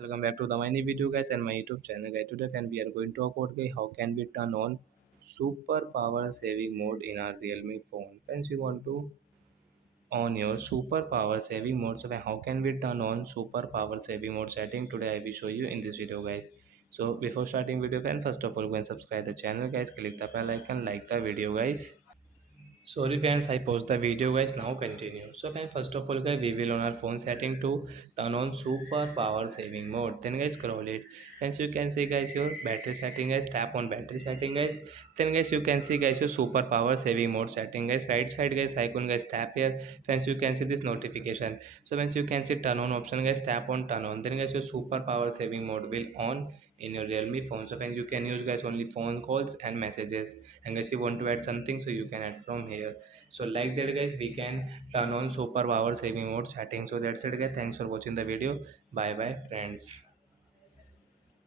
Welcome back to the mini video guys and my YouTube channel guys. Today friend we are going to talk about guys how can we turn on super power saving mode in our Realme phone. Friends, we want to on your super power saving mode. So how can we turn on super power saving mode setting? Today I will show you in this video guys. So before starting video friend, first of all go and subscribe the channel guys. Click the bell icon, like the video guys. Sorry friends, I paused the video guys. Now continue. So friends, first of all guys, we will on our phone setting to turn on super power saving mode. Then guys scroll it. Friends, you can see guys your battery setting guys. Tap on battery setting guys. Then guys you can see guys your super power saving mode setting guys. Right side guys icon guys, tap here. Friends, you can see this notification. So friends, you can see turn on option guys. Tap on turn on. Then guys your super power saving mode will on in your Realme phone. So friends, you can use guys only phone calls and messages. And guys you want to add something, so you can add from here. So like that guys, we can turn on super power saving mode settings. So that's it guys, thanks for watching the video. Bye bye friends.